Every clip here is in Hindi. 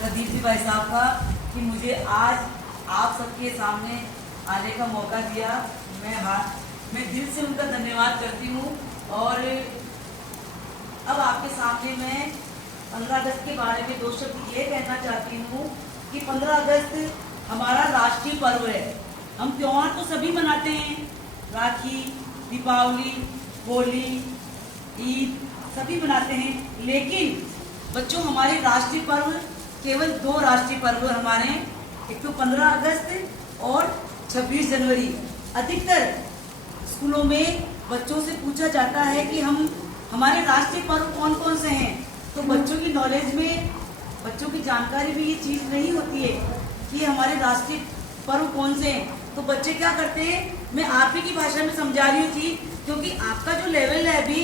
प्रदीप जी भाई साहब का कि मुझे आज आप सबके सामने आने का मौका दिया। मैं दिल से उनका धन्यवाद करती हूँ। और अब आपके सामने मैं 15 अगस्त के बारे में 2 शब्द ये कहना चाहती हूँ कि 15 अगस्त हमारा राष्ट्रीय पर्व है। हम त्योहार तो सभी मनाते हैं, राखी, दीपावली, होली, ईद सभी मनाते हैं, लेकिन बच्चों हमारे राष्ट्रीय पर्व केवल 2 राष्ट्रीय पर्व हमारे हैं, एक तो 15 अगस्त और 26 जनवरी। अधिकतर स्कूलों में बच्चों से पूछा जाता है कि हमारे राष्ट्रीय पर्व कौन कौन से हैं, तो बच्चों की नॉलेज में, बच्चों की जानकारी में ये चीज़ नहीं होती है कि हमारे राष्ट्रीय पर्व कौन से हैं। तो बच्चे क्या करते हैं, मैं आप ही की भाषा में समझा रही हूँ जी, क्योंकि आपका जो लेवल है अभी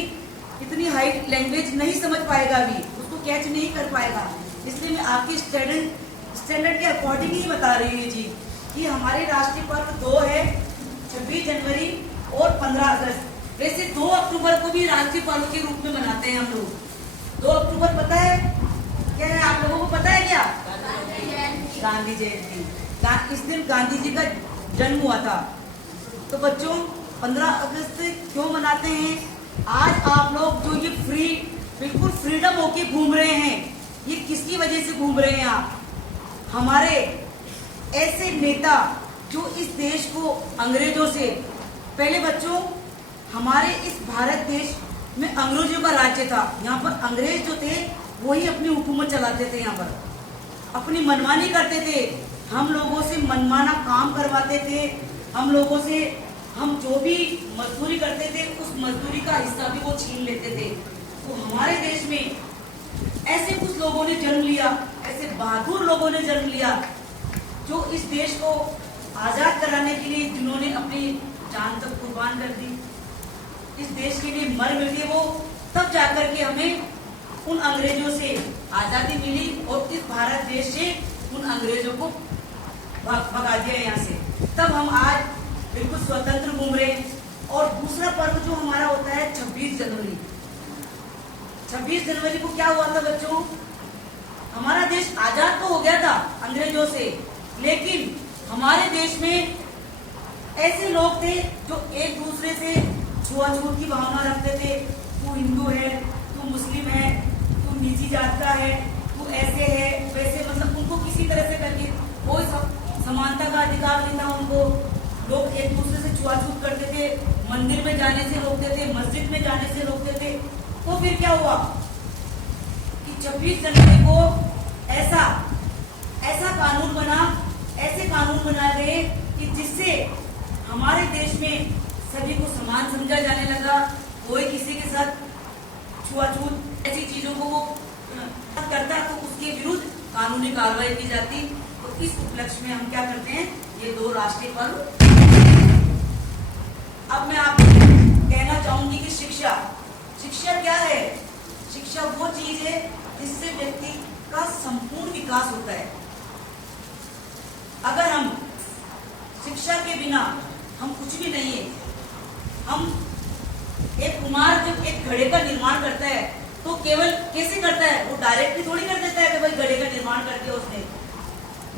इतनी हाई लैंग्वेज नहीं समझ पाएगा, अभी उसको कैच नहीं कर पाएगा, इसलिए मैं आपकी स्टैंडर्ड के अकॉर्डिंग ही बता रही हूँ जी कि हमारे राष्ट्रीय पर्व 2 है, 26 जनवरी और 15 अगस्त। वैसे 2 अक्टूबर को भी राष्ट्रीय पर्व के रूप में मनाते हैं हम लोग। 2 अक्टूबर पता है क्या है, आप लोगों को पता है क्या? गांधी जयंती। इस दिन गांधी जी का जन्म हुआ था। तो बच्चों 15 अगस्त क्यों मनाते हैं? आज आप लोग जो ये बिल्कुल फ्रीडम होके घूम रहे हैं, ये किसकी वजह से घूम रहे हैं आप? हमारे ऐसे नेता जो इस देश को अंग्रेजों से, पहले बच्चों हमारे इस भारत देश में अंग्रेजों का राज्य था। यहाँ पर अंग्रेज जो थे वही अपनी हुकूमत चलाते थे, यहाँ पर अपनी मनमानी करते थे, हम लोगों से मनमाना काम करवाते थे, हम लोगों से हम जो भी मजदूरी करते थे उस मजदूरी का हिस्सा भी वो छीन लेते थे। तो हमारे देश में ऐसे कुछ लोगों ने जन्म लिया, ऐसे बहादुर लोगों ने जन्म लिया जो इस देश को आजाद कराने के लिए जिन्होंने अपनी जान तक कुर्बान कर दी, इस देश के लिए मर मिल गए वो, तब जाकर के हमें उन अंग्रेजों से आजादी मिली और इस भारत देश से उन अंग्रेजों को भगा दिया यहाँ से। तब हम आज बिल्कुल स्वतंत्र घूम रहे हैं। और दूसरा पर्व जो हमारा होता है 26 जनवरी। 26 जनवरी को क्या हुआ था बच्चों? हमारा देश आजाद तो हो गया था अंग्रेजों से, लेकिन हमारे देश में ऐसे लोग थे जो एक दूसरे से छुआछूत की भावना रखते थे। तू हिंदू है, तू मुस्लिम है, तू नीची जात का है, तू ऐसे है वैसे, मतलब उनको किसी तरह से करके कोई समानता का अधिकार नहीं था उनको। लोग एक दूसरे से छुआछूत करते थे, मंदिर में जाने से रोकते थे, मस्जिद में जाने से रोकते थे। तो फिर क्या हुआ कि 26 जनवरी को ऐसा कानून बना, ऐसे कानून बनाए गए कि जिससे हमारे देश में सभी को समान समझा जाने लगा। कोई किसी के साथ छुआछूत ऐसी चीजों को वो करता तो उसके विरुद्ध कानूनी कार्रवाई की जाती। तो इस उपलक्ष्य में हम क्या करते हैं, ये 2 राष्ट्रीय पर्व। अब मैं आपको कहना चाहूंगी कि शिक्षा क्या है? शिक्षा वो चीज है जिससे व्यक्ति का संपूर्ण विकास होता है। अगर हम शिक्षा के बिना हम कुछ भी नहीं है। हम एक कुम्हार जब एक घड़े का निर्माण करता है तो केवल कैसे करता है, वो डायरेक्टली थोड़ी कर देता है कि भाई घड़े का निर्माण कर दिया उसने।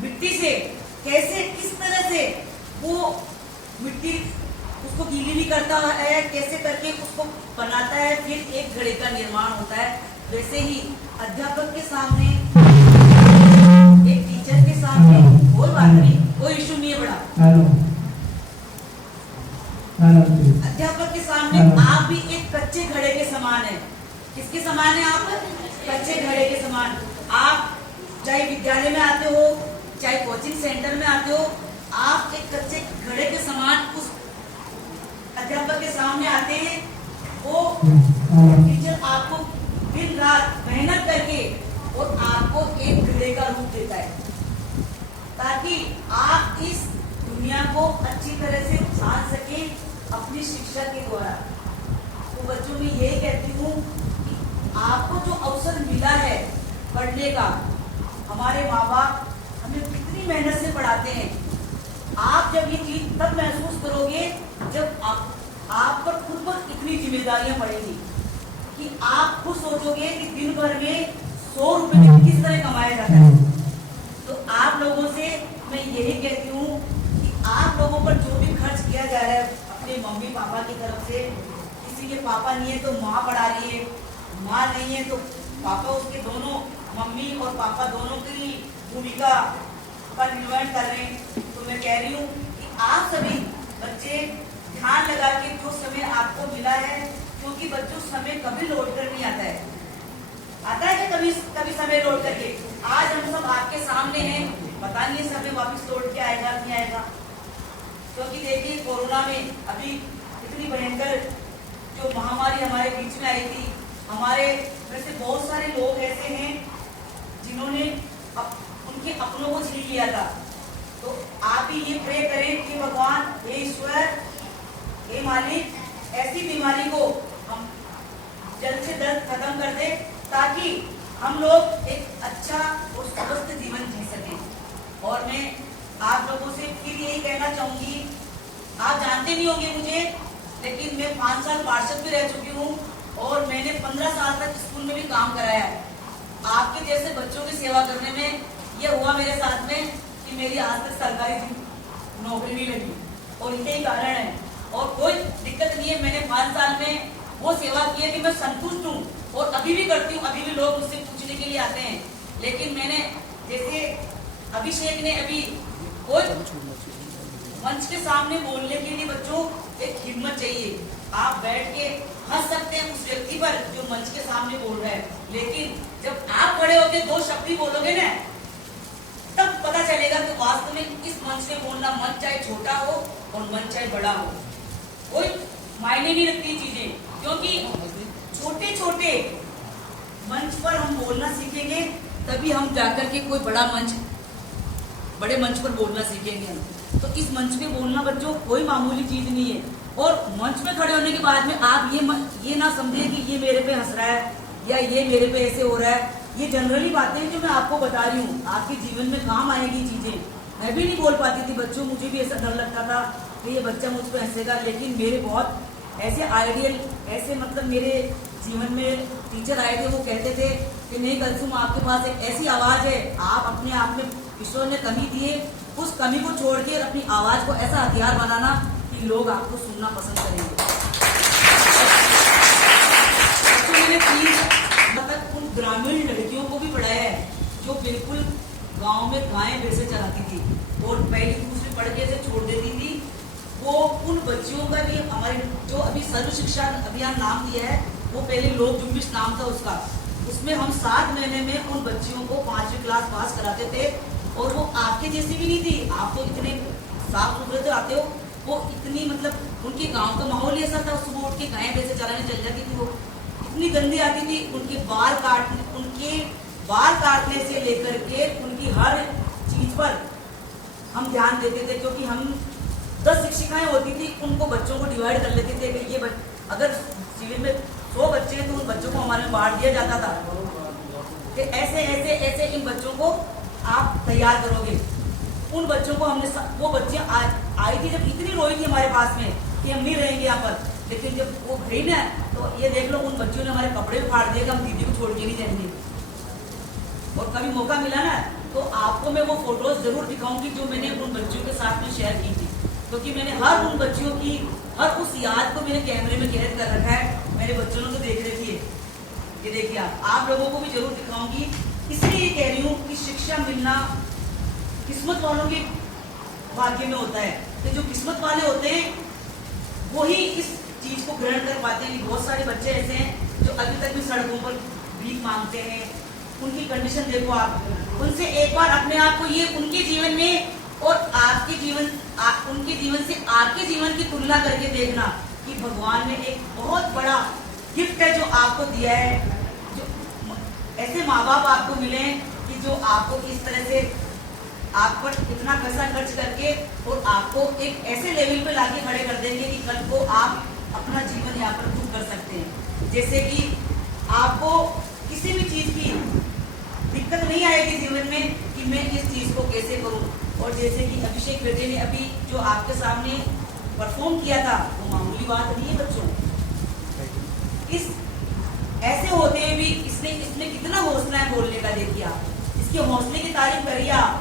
मिट्टी से कैसे, किस तरह से वो मिट्टी उसको गीली भी करता है, कैसे करके उसको बनाता है, फिर एक घड़े का निर्माण होता है। वैसे ही अध्यापक के सामने, एक टीचर के सामने, कोई बात नहीं, कोई इशू नहीं है बड़ा। अध्यापक के सामने आप भी एक कच्चे घड़े के समान है। किसके समान है आप? कच्चे घड़े के समान। आप चाहे विद्यालय में आते हो, चाहे कोचिंग सेंटर में आते हो, आप एक कच्चे घड़े के समान उस अध्यापक के सामने आते हैं। वो टीचर आपको दिन रात मेहनत करके और आपको एक घड़े का रूप देता है ताकि आप इस दुनिया को अच्छी तरह से जान सकें अपनी शिक्षा के द्वारा। तो बच्चों में यही कहती हूँ कि आपको जो अवसर मिला है पढ़ने का, हमारे माँ बाप हमें कितनी मेहनत से पढ़ाते हैं। आप जब ये चीज तब महसूस करोगे जब आप पर खुद पर इतनी जिम्मेदारियां पड़ेंगी कि आप खुद सोचोगे कि दिन भर में 100 रुपए किस तरह कमाया जाता है। आप लोगों से मैं यही कहती हूँ कि आप लोगों पर जो भी खर्च किया जा रहा है अपने मम्मी पापा की तरफ से, किसी के पापा नहीं है तो माँ पढ़ा रही है, माँ नहीं है तो पापा, उसके दोनों मम्मी और पापा दोनों की भूमिका का निर्वहन कर रहे हैं। तो मैं कह रही हूँ कि आप सभी बच्चे ध्यान लगा के जो समय आपको मिला है, क्योंकि बच्चों समय कभी लौट कर नहीं आता है, आता है कि कभी कभी समय लौट करके। आज हम सब आपके सामने हैं, पता नहीं समय वापस लौट के आएगा नहीं आएगा, क्योंकि देखिए कोरोना में अभी इतनी भयंकर जो महामारी हमारे बीच में आई थी, हमारे में से बहुत सारे लोग ऐसे हैं जिन्होंने उनके अपनों को छीन लिया था। तो आप भी ये प्रे करें कि भगवान, हे ईश्वर, हे मालिक, ऐसी बीमारी को हम जल्द से जल्द खत्म कर दे, ताकि हम लोग एक अच्छा और स्वस्थ जीवन जी सकें। और मैं आप लोगों से फिर यही कहना चाहूंगी, आप जानते नहीं होंगे मुझे, लेकिन मैं 5 साल पार्षद भी रह चुकी हूँ और मैंने 15 साल तक स्कूल में भी काम कराया है। आपके जैसे बच्चों की सेवा करने में यह हुआ मेरे साथ में कि मेरी आज तक सरकारी नौकरी नहीं लगी, और यही कारण है। और कोई दिक्कत नहीं है, मैंने 5 साल में वो सेवा की है कि मैं संतुष्ट हूँ और अभी भी करती हूँ। अभी भी लोग मुझसे पूछने के लिए आते हैं, लेकिन मैंने जैसे अभिषेक ने अभी कोई मंच के सामने बोलने के लिए बच्चों एक हिम्मत चाहिए। आप बैठ के हंस सकते हैं उस व्यक्ति पर जो मंच के सामने बोल रहा है, लेकिन जब आप खड़े होकर 2 शब्द भी बोलोगे ना, तब पता चलेगा कि वास्तव में इस मंच पे बोलना, मंच चाहे छोटा हो और मंच चाहे बड़ा हो, कोई मायने नहीं रखती चीजें, क्योंकि छोटे छोटे मंच पर हम बोलना सीखेंगे, तभी हम जाकर के कोई बड़े मंच पर बोलना सीखेंगे हम। तो इस मंच पे बोलना बच्चों कोई मामूली चीज नहीं है। और मंच पे खड़े होने के बाद में आप ये ना समझे कि ये मेरे पे हंस रहा है या ये मेरे पे ऐसे हो रहा है। ये जनरली बातें हैं जो मैं आपको बता रही हूँ, आपके जीवन में काम आएगी चीजें। मैं भी नहीं बोल पाती थी बच्चों, मुझे भी ऐसा डर लगता था कि ये बच्चा मुझ पर हंसेगा, लेकिन मेरे बहुत ऐसे आइडियल, ऐसे मतलब मेरे जीवन में टीचर आए थे, वो कहते थे कि नहीं कलसुम, आपके पास एक ऐसी आवाज है, आप अपने आप में ईश्वर ने कमी दिए, उस कमी को छोड़ के अपनी आवाज को ऐसा हथियार बनाना कि लोग आपको सुनना पसंद करेंगे। तो मैंने 3 मतलब उन ग्रामीण लड़कियों को भी पढ़ाया है जो बिल्कुल गांव में गायें भैंसे चराती थी और पहली दूसरी पढ़ के से छोड़ देती थी। वो उन बच्चियों का भी हमारे जो अभी सर्व शिक्षा अभियान नाम दिया है, वो पहले लोक जुम्बिश नाम था उसका, उसमें हम 7 महीने में उन बच्चियों को 5वीं क्लास पास कराते थे। और वो आपके जैसी भी नहीं थी, आप तो इतने साफ सुथरे से आते हो, वो इतनी मतलब उनके गांव का माहौल ही ऐसा था, सुबह उठ के गायें भैंसे चराने चल जाती थी। वो इतनी गंदी आती थी, उनके बाल काटने से लेकर के उनकी हर चीज पर हम ध्यान देते थे, क्योंकि हम 10 शिक्षिकाएं होती थी, उनको बच्चों को डिवाइड कर लेते थे कि ये अगर शिविर में 100 बच्चे हैं तो उन बच्चों को हमारे में बांट दिया जाता था कि ऐसे ऐसे ऐसे इन बच्चों को आप तैयार करोगे। उन बच्चों को हमने, वो बच्चे आई थी जब इतनी रोई थी हमारे पास में कि हम नहीं रहेंगे यहाँ पर, लेकिन जब वो गई ना तो ये देख लो उन बच्चों ने हमारे कपड़े भी फाड़ दिए कि हम दीदी को छोड़ के नहीं जाएंगे। और कभी मौका मिला ना तो आपको मैं वो फोटोज जरूर दिखाऊंगी जो मैंने उन बच्चों के साथ में शेयर की थी, क्योंकि मैंने हर उन बच्चियों की हर उस याद को मेरे कैमरे में कैद कर रखा है। मेरे बच्चों ने तो देख रखी है, ये देखिए आप लोगों को भी जरूर दिखाऊंगी। इसलिए ये कह रही हूँ कि शिक्षा मिलना किस्मत वालों के भाग्य में होता है, कि जो किस्मत वाले होते हैं वही इस चीज को ग्रहण कर पाते हैं। बहुत सारे बच्चे ऐसे हैं जो अभी तक भी सड़कों पर भीख मांगते हैं, उनकी कंडीशन देखो आप, उनसे एक बार अपने आप को ये उनके जीवन में और आपके जीवन उनके जीवन से आपके जीवन की तुलना करके देखना कि भगवान ने एक बहुत बड़ा गिफ्ट है जो आपको दिया है। जो ऐसे माँ बाप आपको मिले कि जो आपको इस तरह से आप पर इतना पैसा खर्च करके और आपको एक ऐसे लेवल पे लाके खड़े कर देंगे कि कल को आप अपना जीवन यहाँ पर खुद कर सकते हैं। जैसे कि आपको किसी भी चीज की दिक्कत नहीं आएगी जीवन में कि मैं इस चीज को कैसे करूं। और जैसे कि अभिषेक बेटे ने अभी जो आपके सामने परफॉर्म किया था, वो मामूली बात नहीं है बच्चों। इस ऐसे होते हुए भी इसने कितना हौसला है बोलने का, देखिए आप इसके हौसले की तारीफ करिए आप।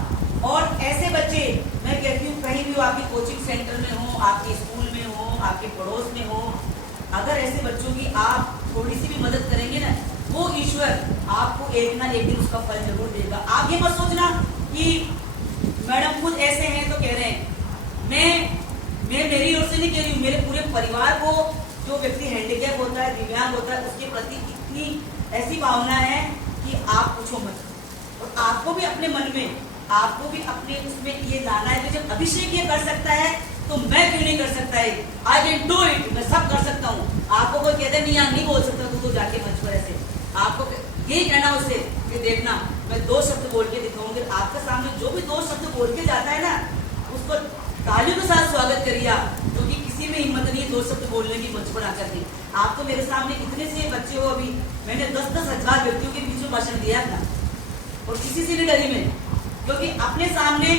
और ऐसे बच्चे मैं कहती हूँ कहीं भी आपके कोचिंग सेंटर में हो, आपके स्कूल में हो, आपके पड़ोस में हो, अगर ऐसे बच्चों की आप थोड़ी सी भी मदद करेंगे ना, वो ईश्वर आपको एक ना एक दिन उसका फल जरूर देगा। आप ये मत सोचना कि मैडम खुद ऐसे हैं तो कह रहे हैं। मैं मेरी ओर से नहीं कह रही हूँ, मेरे पूरे परिवार को, जो व्यक्ति हैंडीकैप होता है, दिव्यांग होता है, उसके प्रति इतनी ऐसी भावना है कि आप पूछो मत। और आपको भी अपने मन में, आपको भी अपने उसमें ये लाना है कि जब अभिषेक ये कर सकता है तो मैं क्यों नहीं कर सकता है। आई कैन डू इट, मैं सब कर सकता हूँ। आपको कोई कहते नहीं यार नहीं बोल सकता तो जाके मंच पर ऐसे आपको यही कहना उससे कि देखना मैं 2 शब्द बोल के दिखाऊंगी। आपके सामने जो भी 2 शब्द बोल के जाता है ना, उसको तालियों के साथ स्वागत करिए, क्योंकि किसी में हिम्मत नहीं है 2 शब्द बोलने की मंच पर आकर के। आप तो मेरे सामने इतने से बच्चे हो, अभी मैंने 10-10 हजार व्यक्तियों के बीच में भाषण दिया था और किसी से नहीं डरी मैं, क्योंकि अपने सामने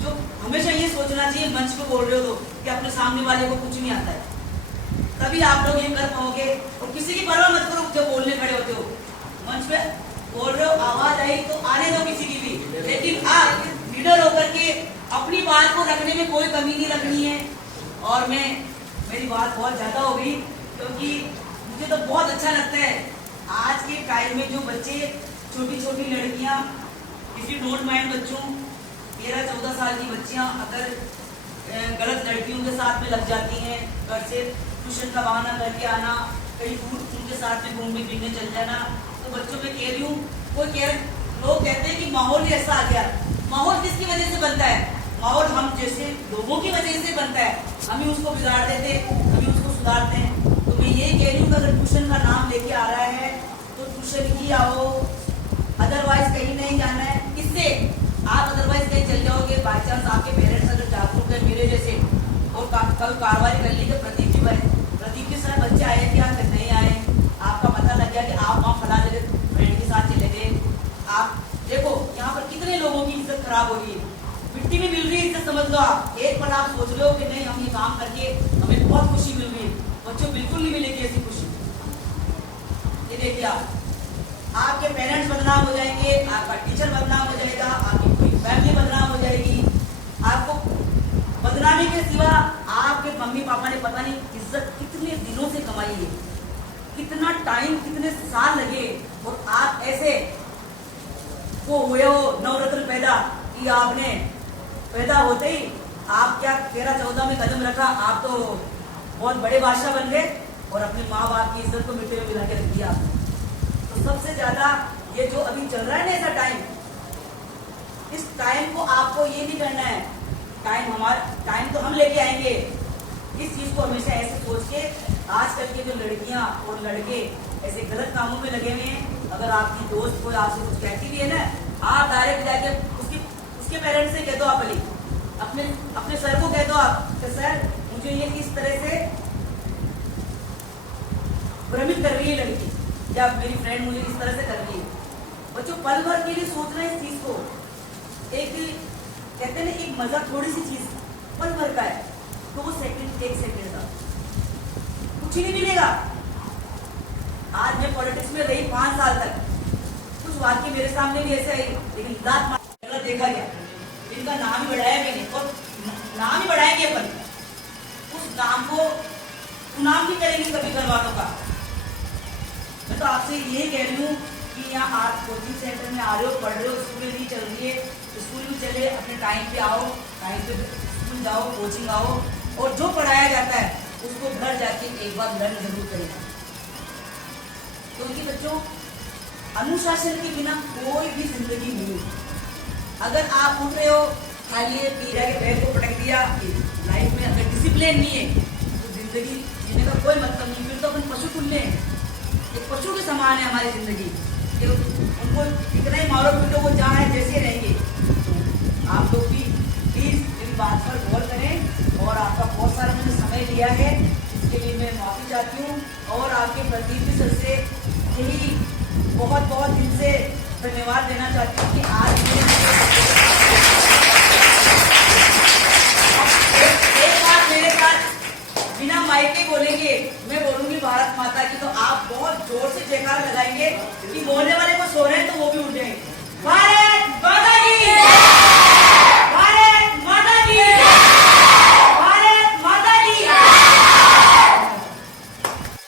जो हमेशा ये सोचना चाहिए मंच पे बोल रहे हो तो कि अपने सामने वाले को कुछ नहीं आता है, तभी आप लोग ये कर पाओगे। और किसी की परवाह मत करो, जब बोलने खड़े होते हो मंच पे बोल रहे हो, आवाज आई तो आने दो किसी की भी, लेकिन आप लीडर होकर के अपनी बात को रखने में कोई कमी नहीं रखनी है। और मेरी बात बहुत ज्यादा हो गई, क्योंकि मुझे तो बहुत अच्छा लगता है आज के टाइम में जो बच्चे, छोटी छोटी लड़कियां, किसी डोंट माइंड बच्चों, 13-14 साल की बच्चियां अगर गलत लड़कियों के साथ में लग जाती हैं, घर से ट्यूशन का बहाना करके आना, कहीं दूर उनके साथ में घूमने फिरने चल जाना, तो बच्चों में कह रही हूँ, लोग कहते हैं कि माहौल ही ऐसा आ गया। माहौल किसकी वजह से बनता है? माहौल हम जैसे लोगों की वजह से बनता है। हम ही उसको बिगाड़ देते, हम ही उसको सुधारते हैं। तो मैं यही कह रही हूँ कि अगर ट्यूशन का नाम लेके आ रहा है तो ट्यूशन ही आओ, अदरवाइज कहीं नहीं जाना है। इससे आप अदरवाइज कहीं चल जाओगे, बाई चांस आपके पेरेंट्स अगर जागरूक है मेरे जैसे और कल कार्रवाई कर ली कि प्रदीप के साथ बच्चे आए कि आप नहीं आए, आपका पता लग गया कि आप वहाँ फला जगह फ्रेंड के साथ चले गए। आप देखो यहाँ पर कितने लोगों की इज्जत खराब हो रही है, मिट्टी में मिल रही है इज्जत, समझ लो आप। एक पल आप सोच रहे हो कि नहीं हम ये काम करके हमें बहुत खुशी मिल रही है, बच्चों बिल्कुल नहीं मिलेगी ऐसी खुशी। ये देखिए आपके पेरेंट्स बदनाम हो जाएंगे, आपका टीचर बदनाम हो जाएगा, आपकी पूरी फैमिली बदनाम हो जाएगी। आपको बदनामी के सिवा आपके मम्मी पापा ने पता नहीं इज्जत कितने दिनों से कमाई है, कितना टाइम, कितने साल लगे, और आप ऐसे वो हुए हो नवरत्न पैदा कि आपने पैदा होते ही आप क्या 13-14 में कदम रखा, आप तो बहुत बड़े बादशाह बन गए और अपने माँ बाप की इज्जत को मिट्टी में मिला के रख दिया आपने। तो सबसे ज्यादा ये जो अभी चल रहा है ना ऐसा टाइम, इस टाइम को आपको ये नहीं करना है, टाइम तो हम लेके आएंगे। इस चीज को हमेशा ऐसे सोच के, आजकल के जो लड़कियां और लड़के ऐसे गलत कामों में लगे हुए हैं, अगर आपकी दोस्त कोई आपसे कुछ कहती भी है ना, आप डायरेक्ट जाके उसके पेरेंट्स से कह दो, आप अपने सर को कह दो आप कि सर मुझे ये इस तरह से भ्रमित कर रही है लड़की, या मेरी फ्रेंड मुझे इस तरह से कर रही है। बच्चों पल भर के लिए सोचना इस चीज को, एक कहते हैं ना एक मजा, थोड़ी सी चीज पल भर का है, तो वो एक सेकंड का कुछ ही नहीं मिलेगा। आज मैं पॉलिटिक्स में रही 5 साल तक, कुछ वाक्य मेरे सामने भी ऐसे आई, लेकिन लात मार देखा गया, इनका नाम ही बढ़ाया मैंने, और नाम ही बढ़ाएंगे अपन, उस नाम को नाम नहीं करेंगे कभी घर वालों का। मैं तो आपसे यही कह रही हूँ कि यहाँ आप कोचिंग सेंटर में आ रहे हो, पढ़ रहे हो, स्कूल भी चल रही है, स्कूल भी चले, अपने टाइम पे आओ, टाइम पे स्कूल जाओ, कोचिंग आओ, और जो पढ़ाया जाता है उसको घर जाके एक बार लर्न जरूर करेगा। क्योंकि बच्चों अनुशासन के बिना कोई भी जिंदगी नहीं है। अगर आप उठ रहे हो, खाली पी रहे के बैग को पटक दिया, लाइफ में अगर डिसिप्लिन नहीं है तो जिंदगी जीने का कोई मतलब नहीं। फिर तो अपन पशु तुल्य हैं, एक पशु के समान है हमारी जिंदगी, उनको कितना ही मारो पीटो वो जहाँ है जैसे रहेंगे। तो आप लोग भी प्लीज मेरी बात पर गौर करें, और आपका बहुत सारा मैंने समय लिया है, इसके लिए मैं माफी चाहती हूँ, और आपके प्रदीप सर से यही बहुत बहुत दिल से धन्यवाद देना चाहती हूँ कि आज एक बात मेरे साथ बिना माइक के बोलेंगे, मैं बोलूंगी भारत माता की, तो आप बहुत जोर से जयकार लगाएंगे कि बोलने वाले